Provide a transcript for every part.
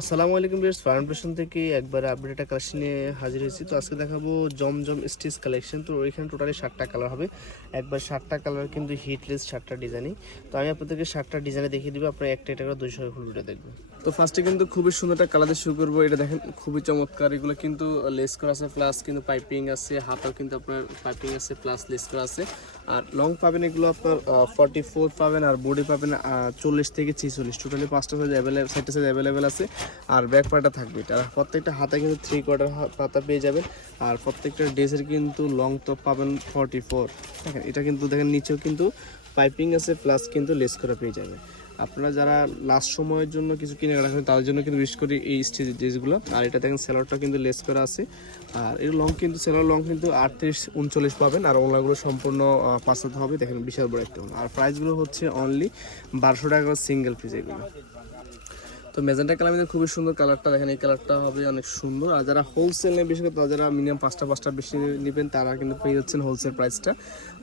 আসসালামু আলাইকুম বিয়ার্স farm passion থেকে একবার আপডেট একটা কালেকশন নিয়ে হাজির হয়েছি। তো আজকে দেখাবো জমজম স্টিচ কালেকশন তো ওইখানে টোটালি ষাটটা কালার হবে। একবার ষাটটা কালার কিন্তু হিটলেস ষাটটা ডিজাইনই তো আমি আপনাদেরকে ষাটটা ডিজাইনে দেখিয়ে দেবো, আপনার একটা একটা করে দুইশো ফুল ভিডিও দেখবেন। তো ফার্স্টে কিন্তু খুবই সুন্দর একটা কালার দিয়ে শুরু করব। এটা দেখেন, খুবই চমৎকার। এগুলো কিন্তু লেস করা আছে প্লাস কিন্তু পাইপিং আছে, হাতাও কিন্তু আপনার পাইপিং আছে প্লাস লেস করা আছে। আর লং পাবেন এগুলো আপনার ফর্টি ফোর পাবেন আর বডি পাবেন চল্লিশ থেকে ছিচল্লিশ। টোটালি পাঁচটা সাইজ অ্যাভেলেবল সাইডটা সাইজ অ্যাভেলেবেল আছে। আর ব্যাক পার্টটা থাকবে এটা। আর প্রত্যেকটা হাতে কিন্তু থ্রি কোয়ার্টার পাতা পেয়ে যাবেন। আর প্রত্যেকটা ড্রেসের কিন্তু লং টপ পাবেন ফর্টি ফোর দেখেন, এটা কিন্তু দেখেন, নিচেও কিন্তু পাইপিং আছে প্লাস কিন্তু লেস করা পেয়ে যাবে আপনারা যারা লাস্ট সময়ের জন্য কিছু কিনে রাখেন তাদের জন্য কিন্তু বিশেষ করে এই স্টেজ ড্রেসগুলো। আর এটা দেখেন সেলারটা কিন্তু লেস করা আছে। আর এর লং কিন্তু, সেলার লং কিন্তু আটত্রিশ, উনচল্লিশ পাবেন। আর ওনাগুলো সম্পূর্ণ পাঁচাতে হবে। দেখেন, বিশাল বড় একটা আর প্রাইসগুলো হচ্ছে অনলি বারোশো টাকা সিঙ্গেল পিস এগুলো। তো মেজেন্টা কালার খুবই সুন্দর কালারটা, দেখেন এই কালারটা হবে অনেক সুন্দর। আর যারা হোলসেল নেয় বেশি করে তারা যারা মিনিমাম পাঁচটা পাঁচটা বেশি নেবেন, তারা কিন্তু পেয়ে যাচ্ছেন হোলসেল প্রাইসটা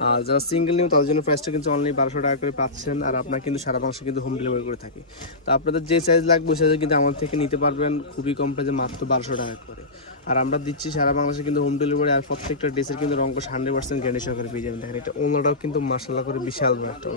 আর যারা সিঙ্গেল নেবেন, তাদের জন্য প্রাইসটা কিন্তু অনলি বারোশো টাকা করে পাচ্ছেন, আর আপনার কিন্তু সারা বাংলাদেশে কিন্তু হোম ডেলিভারি করে থাকি। তো আপনাদের যে সাইজ লাগবে, ওই সাইজে কিন্তু আমাদের থেকে নিতে পারবেন খুবই কম প্রাইসে মাত্র বারোশো টাকা করে। আর আমরা দিচ্ছি সারা বাংলাদেশে কিন্তু হোম ডেলিভারি আর প্রত্যেকটা ড্রেসের কিন্তু রঙ্কশ হান্ড্রেড পার্সেন্ট গ্যারান্টি সহকারে পেয়ে যাবেন। দেখেন এটা অন্যটাও কিন্তু মার্শাল্লাহ করে বিশাল বড় একটা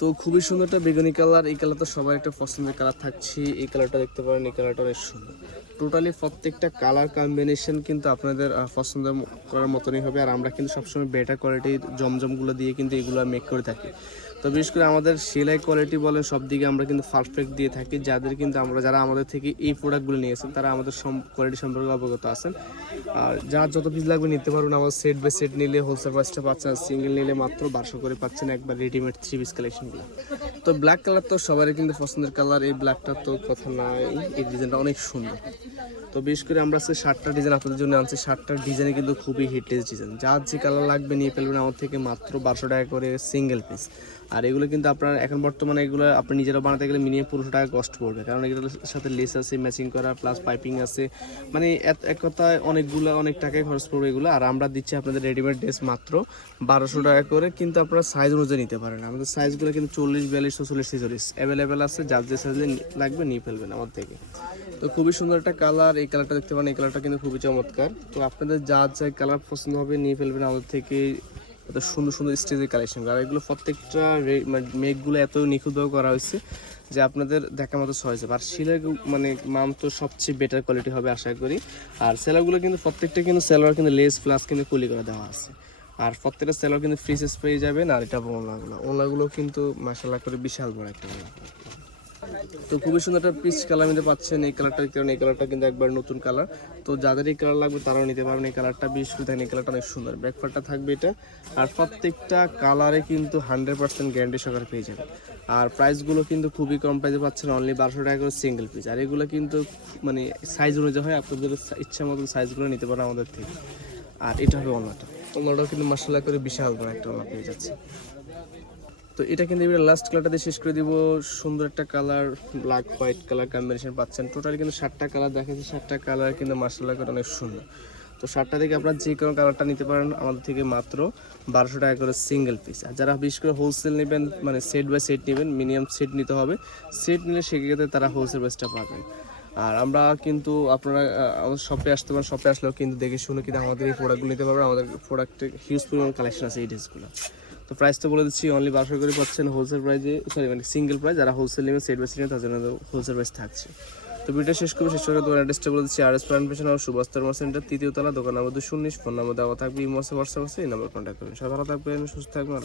তো খুবই সুন্দর একটা বেগুনি কালার। এই কালারটা সবার একটা পছন্দের কালার থাকছে। এই কালারটা দেখতে পারেন, এই কালারটা অনেক সুন্দর। টোটালি প্রত্যেকটা কালার কম্বিনেশন কিন্তু আপনাদের পছন্দ করার মতনই হবে। আর আমরা কিন্তু সবসময় বেটার কোয়ালিটির জমজমগুলো দিয়ে কিন্তু এগুলো মেক করে থাকি। তো বিশেষ করে আমাদের সেলাই কোয়ালিটি বলেন, সব দিকে আমরা কিন্তু পারফেক্ট দিয়ে থাকি। যাদের কিন্তু আমরা, যারা আমাদের থেকে এই প্রোডাক্টগুলো নিয়েছেন তারা আমাদের কোয়ালিটি সম্পর্কে অবগত আছেন। আর যার যত পিস লাগবে নিতে পারবেন, আমার সেট বাই সেট নিলে হোলসেল প্রাইসটা পাচ্ছেন সিঙ্গেল নিলে মাত্র বারোশো করে পাচ্ছেন একবার রেডিমেড থ্রি পিস কালেকশনগুলো তো ব্ল্যাক কালার তো সবারই কিন্তু পছন্দের কালার এই ব্ল্যাকটা তো কথা নাই এই ডিজাইনটা অনেক সুন্দর। তো বিশেষ করে আমরা আজকে শার্টটা ডিজাইন আপনাদের জন্য আনছি। শার্টটার ডিজাইনে কিন্তু খুবই হিটেজ ডিজাইন যার যে কালার লাগবে নিয়ে ফেলবেন আমার থেকে মাত্র বারোশো টাকা করে সিঙ্গেল পিস আর এগুলো কিন্তু আপনার এখন বর্তমানে এগুলো আপনি নিজেরা বানাতে গেলে মিনিমাম পনেরোশো টাকা কষ্ট পড়বে। কারণ এগুলোর সাথে লেস আছে ম্যাচিং করা প্লাস পাইপিং আছে। মানে এক কথায় অনেকগুলো, অনেক টাকায় খরচ পড়বে এগুলো। আর আমরা দিচ্ছি আপনাদের রেডিমেড ড্রেস মাত্র বারোশো টাকা করে, কিন্তু আপনারা সাইজ অনুযায়ী নিতে পারেন। আমাদের সাইজগুলো কিন্তু চল্লিশ, বিয়াল্লিশ চল্লিশ ছেচল্লিশ অ্যাভেলেবেল আছে। যার যে সাইজে লাগবে নিয়ে ফেলবেন আমার থেকে। তো খুবই সুন্দর একটা কালার। এই কালারটা দেখতে পারেন, এই কালারটা কিন্তু খুবই চমৎকার। তো আপনাদের যার যা কালার পছন্দ হবে নিয়ে ফেলবেন আমাদের থেকে এত সুন্দর সুন্দর স্টেজের কালেকশন। আর এগুলো প্রত্যেকটা মানে মেঘগুলো এত নিখুঁতভাবে করা হয়েছে যে আপনাদের দেখার মতো সহজ হবে। আর শিলের মানে মান তো সবচেয়ে বেটার কোয়ালিটি হবে আশা করি। আর সেলারগুলো কিন্তু প্রত্যেকটা কিন্তু সেলার কিন্তু লেস প্লাস কিন্তু কুলি করে দেওয়া আছে। আর প্রত্যেকটা সেলার কিন্তু ফ্রিসেস পেয়ে যাবেন আর এটা ওনাগুলো ওনাগুলো কিন্তু মাসাল্লাহ করে বিশাল বড় একটা। তো খুবই সুন্দর একটা পিচ কালার নিতে পাচ্ছেন। এই কালারটার পারেন এই কালারটা কিন্তু একবার নতুন কালার তো যাদের এই কালার লাগবে, তারাও নিতে পারবেন। এই কালারটা বিশেষ করে দেখেন, এই কালারটা অনেক সুন্দর। ব্যাকপার্টটা থাকবে এটা। আর প্রত্যেকটা কালারে কিন্তু হান্ড্রেড পার্সেন্ট গ্যারান্টি সহকারে পেয়ে যাবেন। আর প্রাইসগুলো কিন্তু খুবই কম প্রাইসে পাচ্ছেন অনলি বারোশো টাকা করে সিঙ্গেল পিস আর এগুলো কিন্তু মানে সাইজ অনুযায়ী হয়, আপনাদের ইচ্ছা মতন সাইজগুলো নিতে পারেন আমাদের থেকে। আর এটা হবে অন্যটা অন্যটাও কিন্তু মশলা করে বিশাল বড় একটা অন্য পেয়ে যাচ্ছে তো এটা কিন্তু এবার লাস্ট কালারটা দিয়ে শেষ করে দিব। সুন্দর একটা colour black white colour combination পাচ্ছেন। টোটাল কিন্তু সাতটা কালার দেখাচ্ছি সাতটা কালার কিন্তু মার্শাল্লাহ করে অনেক সুন্দর। তো সাতটা থেকে আপনার যে কোনো কালারটা নিতে পারেন আমাদের থেকে মাত্র বারোশো টাকা করে সিঙ্গেল পিস আর যারা বিশেষ করে হোলসেল নেবেন মানে সেট বাই সেট নেবেন মিনিমাম সেট নিতে হবে। সেট নিলে সেক্ষেত্রে তারা হোলসেল প্রাইসটা পাবেন। আর আমরা কিন্তু আপনারা আমাদের শপে আসতে পারেন শপে আসলেও কিন্তু দেখে শুনে কিন্তু আমাদের এই প্রোডাক্টগুলো নিতে পারবেন। আমাদের প্রোডাক্টে হিউজ পরিমাণ কালেকশন আছে এই ড্রেসগুলো তো প্রাইস তো বলে দিচ্ছি অনলি বারোশো করে পাচ্ছেন হোলসেল প্রাইসে সরি মানে সিঙ্গেল প্রাইস যারা হোলসেল নেবেন সেট বাই সেট তাদের জন্য হোলসেল প্রাইস থাকছে তো ভিডিও শেষ করব, শেষ করে তোমার অ্যাড্রেসটা বলে দিচ্ছি আর এস প্ল্যান পেশন আর সুভাষ সেন্টার তৃতীয় তলা, দোকান নম্বর দুশো উনিশ ফোন নম্বর দেওয়া থাকবে ইমোসে হোয়াটসঅ্যাপ আছে, এই নম্বর কন্ট্যাক্ট করবেন সবাই ভালো থাকবেন, সুস্থ থাকবেন।